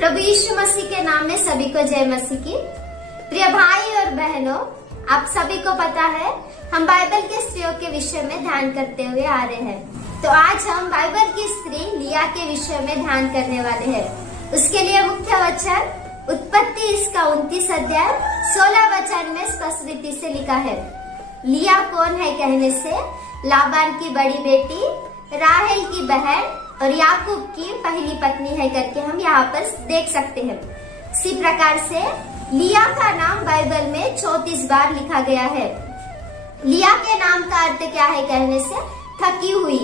प्रभु यीशु मसीह के नाम में सभी को जय मसीह की। प्रिय भाई और बहनों, आप सभी को पता है हम बाइबल के स्त्रियों के विषय में ध्यान करते हुए आ रहे हैं। तो आज हम बाइबल की स्त्री लिया के विषय में ध्यान करने वाले हैं। उसके लिए मुख्य वचन उत्पत्ति इसका 29 अध्याय 16 वचन में स्पष्ट रीति से लिखा है। लिया कौन है कहने से लाबान की बड़ी बेटी, राहेल की बहन और याकूब की पहली पत्नी है करके हम यहाँ पर देख सकते हैं। इसी प्रकार से लिया का नाम बाइबल में 34 बार लिखा गया है। लिया के नाम का अर्थ क्या है कहने से थकी हुई।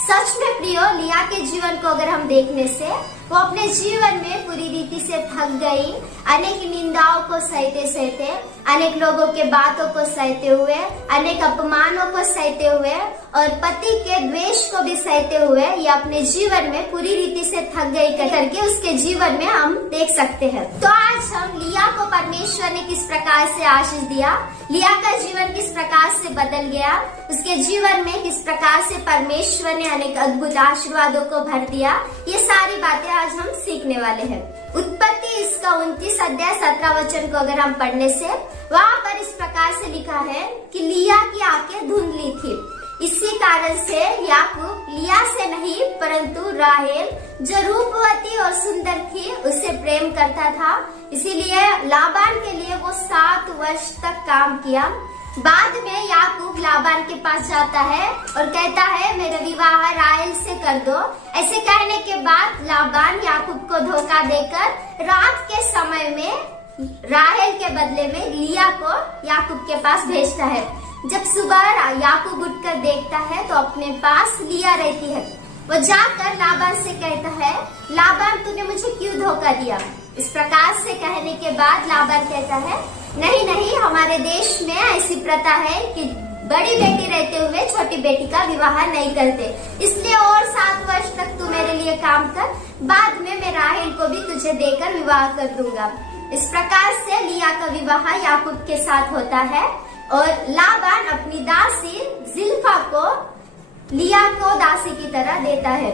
सच में प्रियो, लिया के जीवन को अगर हम देखने से वो अपने जीवन में पूरी रीति से थक गई। अनेक निंदाओं को सहते सहते, अनेक लोगों के बातों को सहते हुए, अनेक अपमानों को सहते हुए और पति के द्वेष को भी सहते हुए ये अपने जीवन में पूरी रीति से थक गई करके उसके जीवन में हम देख सकते हैं। तो आज हम लिया को परमेश्वर ने किस प्रकार से आशीष दिया, लिया का जीवन किस प्रकार से बदल गया, उसके जीवन में किस प्रकार से परमेश्वर ने अनेक अद्भुत आशीर्वादों को भर दिया, ये सारी बातें आज हम सीखने वाले हैं। उत्पत्ति इसका 29 अध्याय 17 वचन को अगर हम पढ़ने से वहाँ पर इस प्रकार से लिखा है कि लिया की आंखें धुंधली थी। इसी कारण से याकूब लिया से नहीं परंतु राहेल जो रूपवती और सुंदर थी उससे प्रेम करता था। इसीलिए लाबान के लिए वो 7 वर्ष तक काम किया। बाद में याकूब लाबान के पास जाता है और कहता है मेरा विवाह राहेल से कर दो। ऐसे कहने के बाद लाबान याकूब को धोखा देकर रात के समय में राहेल के बदले में लिया को याकूब के पास भेजता है। जब सुबह याकूब उठकर देखता है तो अपने पास लिया रहती है। वो जाकर लाबान से कहता है, लाबान तूने मुझे क्यों धोखा दिया। इस प्रकार से कहने के बाद लाबान कहता है, नहीं नहीं, हमारे देश में ऐसी प्रथा है कि बड़ी बेटी रहते हुए छोटी बेटी का विवाह नहीं करते, इसलिए और 7 वर्ष तक तू मेरे लिए काम कर, बाद में मैं राहेल को भी तुझे देकर विवाह कर दूंगा। इस प्रकार से लिया का विवाह याकूब के साथ होता है और लाबान अपनी दासी जिल्फा को लिया को दासी की तरह देता है।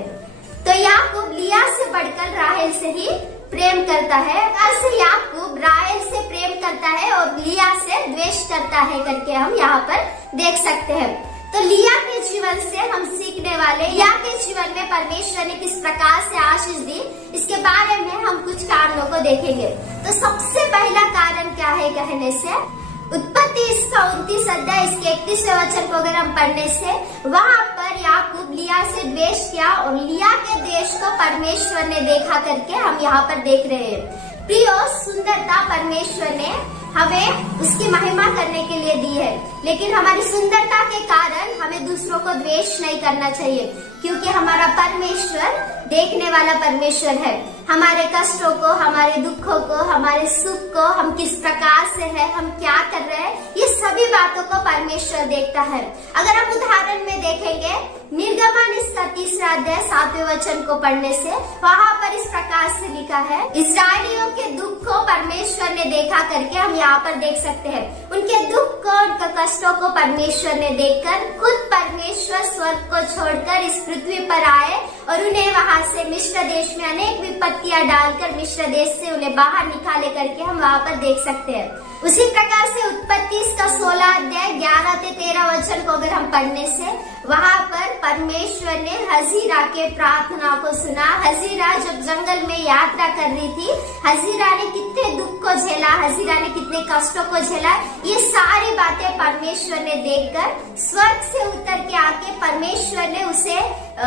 तो याकूब लिया से बढ़कर राहेल से ही प्रेम करता है। ऐसे याकूब राहेल से प्रेम करता है और लिया से द्वेष करता है करके हम यहाँ पर देख सकते हैं। तो लिया के जीवन से हम सीखने वाले, लिया के जीवन में परमेश्वर ने किस प्रकार से आशीष दी, इसके बारे में हम कुछ कारणों को देखेंगे। तो सबसे पहला कारण क्या है कहने से उत्पत्ति इसका 29 अध्याय इसके 31वें वचन को अगर हम पढ़ने से वहाँ पर याकूब लिया से द्वेष किया और लिया के देश को परमेश्वर ने देखा करके हम यहाँ पर देख रहे हैं। प्रियो, सुंदरता परमेश्वर ने हमें उसकी महिमा करने के लिए दी है, लेकिन हमारी सुंदरता के कारण हमें दूसरों को द्वेष नहीं करना चाहिए, क्योंकि हमारा परमेश्वर देखने वाला परमेश्वर है। हमारे कष्टों को, हमारे दुखों को, हमारे सुख को, हम किस प्रकार से है, हम क्या कर रहे हैं, ये सभी बातों को परमेश्वर देखता है। अगर हम उदाहरण में देखेंगे निर्गमन इसका 3रा अध्याय 7वें वचन को पढ़ने से वहाँ पर इस प्रकार से लिखा है, इस्राएलियों के दुख को परमेश्वर ने देखा करके हम यहाँ पर देख सकते हैं। उनके दुख को, उनके कष्टों को परमेश्वर ने देखकर खुद परमेश्वर स्वर्ग को छोड़कर इस पृथ्वी पर आए और उन्हें वहाँ से मिस्र देश में अनेक विपत्तियां डालकर मिस्र देश से उन्हें बाहर निकाले करके हम वहाँ पर देख सकते हैं। उसी प्रकार से उत्पत्ति इसका 16 अध्याय 11 से 13 वचन को अगर हम पढ़ने से वहाँ पर परमेश्वर ने हजीरा के प्रार्थना को सुना। हजीरा जब जंगल में यात्रा कर रही थी, हजीरा ने कितने दुख को झेला, हजीरा ने कितने कष्टों को झेला, ये सारी बातें परमेश्वर ने देखकर स्वर्ग से उतर के आके परमेश्वर ने उसे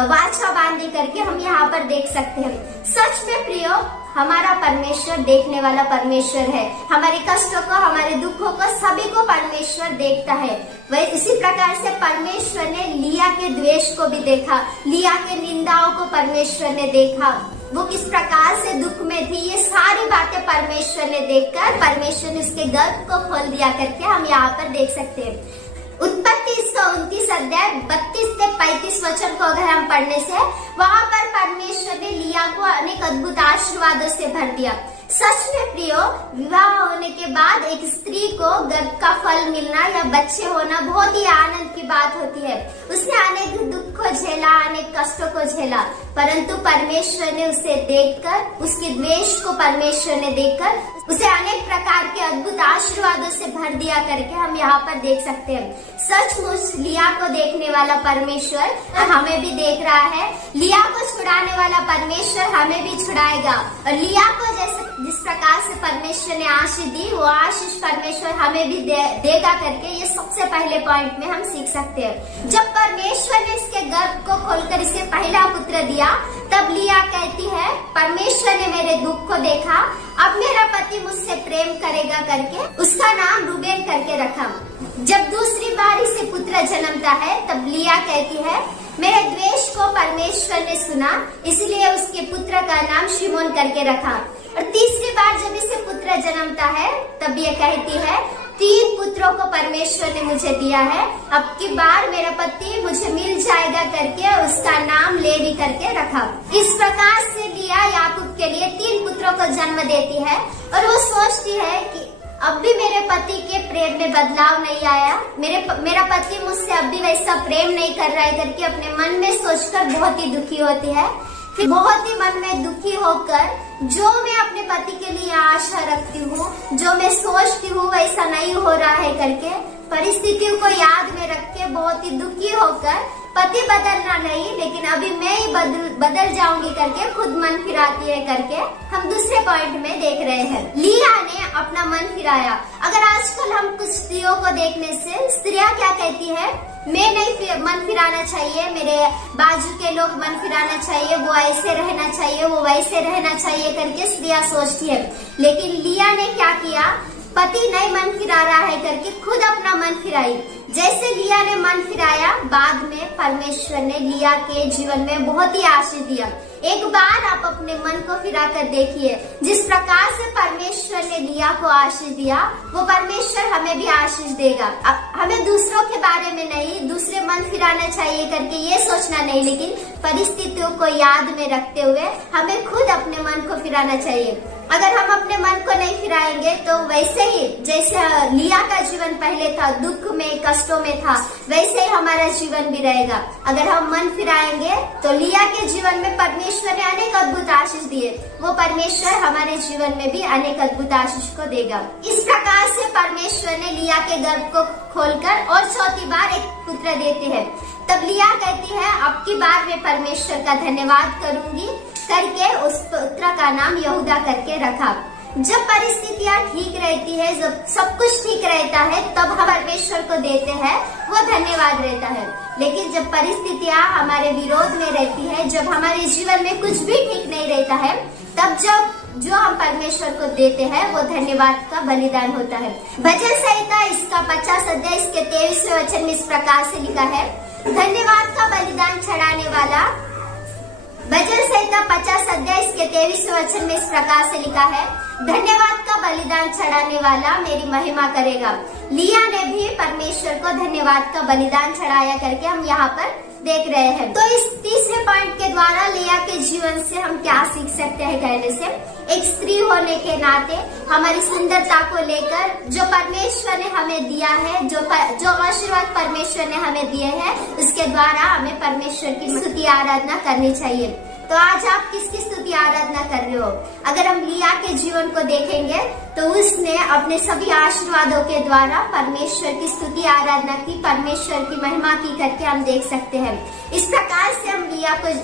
वाचा बांधी करके हम यहाँ पर देख सकते हैं। सच में प्रियो, हमारा परमेश्वर देखने वाला परमेश्वर है। हमारे कष्टों को, हमारे दुखों को, सभी को परमेश्वर देखता है। वही इसी प्रकार से परमेश्वर ने लिया के द्वेष को भी देखा, लिया के निंदाओं को परमेश्वर ने देखा, वो किस प्रकार से दुख में थी, ये सारी बातें परमेश्वर ने देखकर परमेश्वर ने उसके गर्भ को खोल दिया करके हम यहाँ पर देख सकते हैं। उत्पत्ति इसका 29 अध्याय 32 से 35 वचन को अगर हम पढ़ने से वहाँ पर परमेश्वर ने लिया को अनेक अद्भुत आशीर्वादों से भर दिया। सच में प्रियो, विवाह होने के बाद एक स्त्री को गर्भ का फल मिलना या बच्चे होना बहुत ही आनंद की बात होती है। उसने अनेक दुख को झेला, अनेक कष्टों को झेला, परंतु परमेश्वर ने उसे देखकर, उसके द्वेष को परमेश्वर ने देखकर उसे अनेक प्रकार के अद्भुत आशीर्वादों से भर दिया करके हम यहाँ पर देख सकते हैं। सचमुच लिया को देखने वाला परमेश्वर हमें भी देख रहा है। लिया को छुड़ाने वाला परमेश्वर हमें भी छुड़ाएगा, और लिया को जैसे जिस प्रकार से परमेश्वर ने आशीष दी, वो आशीष परमेश्वर हमें भी देगा करके ये सबसे पहले पॉइंट में हम सीख सकते हैं। जब परमेश्वर ने इसके गर्भ को खोलकर इसे पहला पुत्र दिया, तब लिया कहती है, परमेश्वर ने मेरे दुख को देखा, अब मेरा पति मुझसे प्रेम करेगा करके उसका नाम रूबेन करके रखा। जब दूसरी बार इसे पुत्र जन्मता है, तब लिया कहती है, मेरे द्वेष को परमेश्वर ने सुना, इसलिए उसके पुत्र का नाम शिमोन करके रखा। और तीसरी बार जब इसे पुत्र जन्मता है, तब ये कहती है, 3 पुत्रों को परमेश्वर ने मुझे दिया है, अब की बार मेरा पति मुझे मिल जाएगा करके उसका नाम लेवी करके रखा। इस प्रकार से लिया याकूब के लिए 3 पुत्रों को जन्म देती है, और वो सोचती है कि अब भी मेरे पति के प्रेम में बदलाव नहीं आया, मेरा पति मुझसे अब भी वैसा प्रेम नहीं कर रहा है करके अपने मन में सोचकर बहुत ही दुखी होती है। फिर बहुत ही मन में दुखी होकर जो मैं अपने पति के लिए आशा रखती हूँ, जो मैं सोचती हूँ वैसा नहीं हो रहा है करके परिस्थितियों को याद में रख के बहुत ही दुखी होकर पति बदलना नहीं, लेकिन अभी मैं ही बदल जाऊंगी करके खुद मन फिराती है करके हम दूसरे पॉइंट में देख रहे हैं। लिया ने अपना मन फिराया। अगर आजकल हम कुछ स्त्रियों को देखने से स्त्रियां क्या कहती है, मैं नहीं मन फिराना चाहिए, मेरे बाजू के लोग मन फिराना चाहिए, वो ऐसे रहना चाहिए, वो वैसे रहना चाहिए करके स्त्रियां सोचती है। लेकिन लिया ने क्या किया, पति नहीं मन फिरा रहा है करके खुद अपना मन फिराई। जैसे लिया ने मन फिराया, बाद में परमेश्वर ने लिया के जीवन में बहुत ही आशीष दिया। एक बार आप अपने मन को फिरा कर देखिए, जिस प्रकार से परमेश्वर ने लिया को आशीष दिया, वो परमेश्वर हमें भी आशीष देगा। हमें दूसरों के बारे में नहीं, दूसरे मन फिराना चाहिए करके ये सोचना नहीं, लेकिन परिस्थितियों को याद में रखते हुए हमें खुद अपने मन को फिराना चाहिए। अगर हम अपने मन को नहीं फिराएंगे तो वैसे ही जैसे लिया का जीवन पहले था, दुख में कष्टों में था, वैसे ही हमारा जीवन भी रहेगा। अगर हम मन फिराएंगे तो लिया के जीवन में परमेश्वर ने अनेक अद्भुत आशीष दिए, वो परमेश्वर हमारे जीवन में भी अनेक अद्भुत आशीष को देगा। इस प्रकार से परमेश्वर ने लिया के गर्भ को खोलकर और चौथी बार एक पुत्र देते हैं। तब लिया कहती है, अब की बार मैं परमेश्वर का धन्यवाद करूंगी करके उस पुत्र का नाम यहूदा करके रखा। जब परिस्थितियां ठीक रहती है, जब सब कुछ ठीक रहता है, तब हम परमेश्वर को देते हैं, वो धन्यवाद रहता है। लेकिन जब परिस्थितियां हमारे विरोध में रहती है, जब हमारे जीवन में कुछ भी ठीक नहीं रहता है, तब जो हम परमेश्वर को देते हैं वो धन्यवाद का बलिदान होता है। भजन संहिता इसका 50 अध्याय इसके 23वें वचन में इस प्रकार से लिखा है, धन्यवाद का बलिदान चढ़ाने वाला। भजन संहिता 50 अध्याय इसके 23वें वचन में इस प्रकार से लिखा है, धन्यवाद का बलिदान चढ़ाने वाला मेरी महिमा करेगा। लिया ने भी परमेश्वर को धन्यवाद का बलिदान चढ़ाया करके हम यहाँ पर देख रहे हैं। तो इस तीसरे पॉइंट के द्वारा लिया के जीवन से हम क्या सीख सकते हैं कहने से, एक स्त्री होने के नाते हमारी सुंदरता को लेकर जो परमेश्वर ने हमें दिया है, जो आशीर्वाद परमेश्वर ने हमें दिए हैं, उसके द्वारा हमें परमेश्वर की स्तुति आराधना करनी चाहिए। तो आज आप किसकी स्तुति आराधना कर रहे हो? अगर हम लिया के जीवन को देखेंगे तो उसने अपने सभी आशीर्वादों के द्वारा परमेश्वर की स्तुति आराधना की, परमेश्वर की महिमा की करके हम देख सकते हैं। इस प्रकार से हम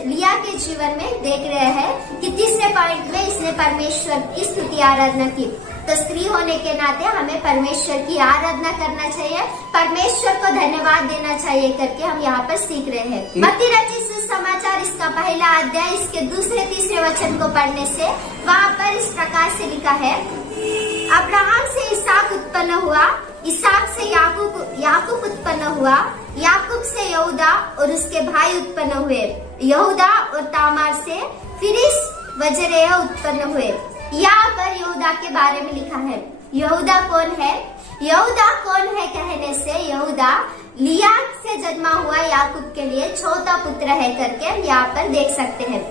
लिया के जीवन में देख रहे हैं कि तीसरे पॉइंट में इसने परमेश्वर की स्तुति आराधना की। तो स्त्री होने के नाते हमें परमेश्वर की आराधना करना चाहिए, परमेश्वर को धन्यवाद देना चाहिए करके हम यहाँ पर सीख रहे हैं। मत्ती रचित सुसमाचार इसका पहला अध्याय इसके दूसरे तीसरे वचन को पढ़ने से वहाँ पर इस प्रकार से लिखा है, अब्राहम से इसहाक उत्पन्न हुआ, इसहाक से याकूब उत्पन्न हुआ, याकूब से यहूदा और उसके भाई उत्पन्न हुए, यहूदा और तामार से फिरिस वजरेह उत्पन्न हुए। यहाँ पर यहूदा के बारे में लिखा है। यहूदा कौन है? यहूदा कौन है कहने से यहूदा लिया से जन्मा हुआ याकूब के लिए चौथा पुत्र है करके हम यहाँ पर देख सकते हैं।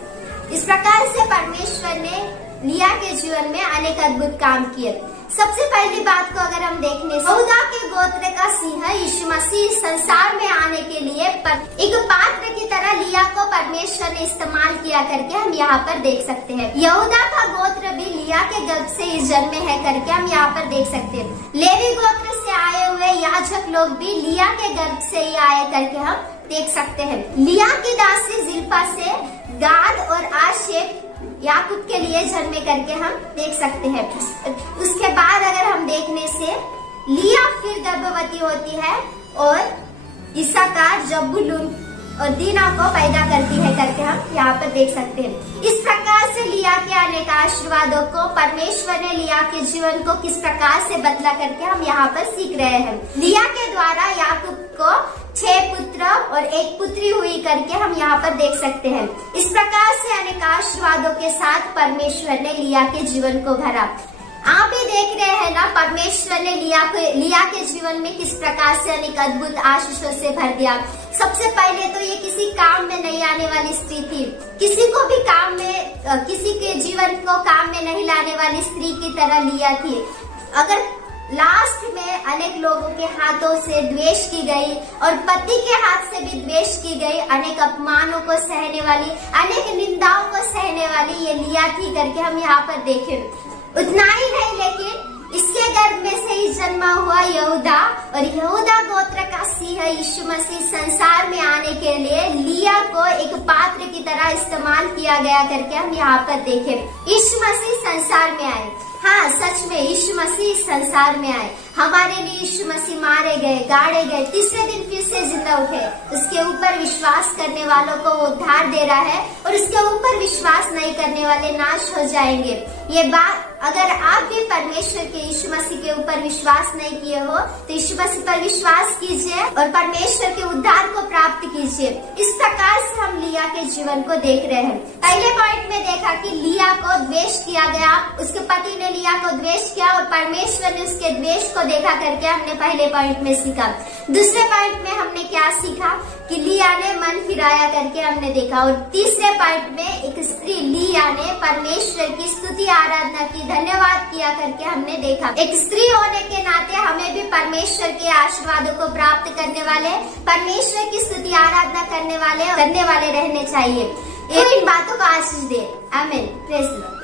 इस प्रकार से परमेश्वर ने लिया के जीवन में अनेक अद्भुत काम किए। सबसे पहली बात को अगर हम देखने, यहूदा के गोत्र का सिंह यीशु मसीह संसार में आने के लिए एक पात्र की तरह लिया को परमेश्वर ने इस्तेमाल किया करके हम यहाँ पर देख सकते हैं। यहूदा का गोत्र भी लिया के गर्भ से इस जन्मे है करके हम यहाँ पर देख सकते हैं। लेवी गोत्र से आए हुए याजक लोग भी लिया के गर्भ से ही आए करके हम देख सकते हैं। लिया की दासी जिल्पा से गाद और आशेर याकूब के लिए जन्मे करके हम देख सकते हैं। उसके बाद अगर हम देखने से लिया फिर गर्भवती होती है और इसाकार, जबूलून और दीना को पैदा करती है करके हम यहाँ पर देख सकते हैं। इस प्रकार से लिया के अनेक आशीर्वादों को परमेश्वर ने लिया के जीवन को किस प्रकार से बदला करके हम यहाँ पर सीख रहे हैं। लिया के द्वारा याकूब को 6 पुत्र और 1 पुत्री हुई करके हम यहाँ पर देख सकते हैं। इस प्रकार से अनेक आशीर्वादों के साथ परमेश्वर ने लिया के जीवन को भरा। आप भी देख रहे हैं ना, परमेश्वर ने लिया के जीवन में किस प्रकार से अनेक अद्भुत आशीषों से भर दिया। सबसे पहले तो ये किसी काम में नहीं आने वाली स्त्री थी, किसी को भी काम में, किसी के जीवन को काम में नहीं लाने वाली स्त्री की तरह लिया थी। अगर लास्ट में अनेक लोगों के हाथों से द्वेष की गई और पति के हाथ से भी द्वेष की गई, अनेक अपमानों को सहने वाली, अनेक निंदाओं को सहने वाली ये लिया थी करके हम यहाँ पर देखें। उतना ही नहीं, लेकिन इसके गर्भ में से ही जन्मा हुआ यहूदा और यहूदा गोत्र का सिंह यीशु मसीह संसार में आने के लिए लिया को एक पात्र की तरह इस्तेमाल किया गया करके हम यहाँ पर देखें। यीशु मसीह संसार में आए, हाँ सच में यीशु मसीह संसार में आए। हमारे लिए यीशु मसीह मारे गए, गाड़े गए, तीसरे दिन फिर से जिंदा उठे। उसके ऊपर विश्वास करने वालों को वो उद्धार दे रहा है और उसके ऊपर विश्वास नहीं करने वाले नाश हो जाएंगे। ये बात अगर आप भी परमेश्वर के यीशु मसीह के ऊपर विश्वास नहीं किए हो तो यीशु मसीह पर विश्वास कीजिए और परमेश्वर के उद्धार को प्राप्त कीजिए। इस प्रकार से हम लिया के जीवन को देख रहे हैं। पहले पॉइंट में देखा कि लिया को द्वेष किया गया, उसके पति ने लिया को द्वेष किया और परमेश्वर ने उसके द्वेष को देखा करके हमने पहले पॉइंट में सीखा। दूसरे पॉइंट में हमने क्या सीखा कि लिया ने मन फिराया करके हमने देखा। और तीसरे पॉइंट में एक स्त्री लिया ने परमेश्वर की स्तुति आराधना की, धन्यवाद किया करके हमने देखा। एक स्त्री होने के नाते हमें भी परमेश्वर के आशीर्वादों को प्राप्त करने वाले, परमेश्वर की स्तुति आराधना करने वाले रहने चाहिए। इन बातों को आशीष दे। आमीन। Praise the Lord.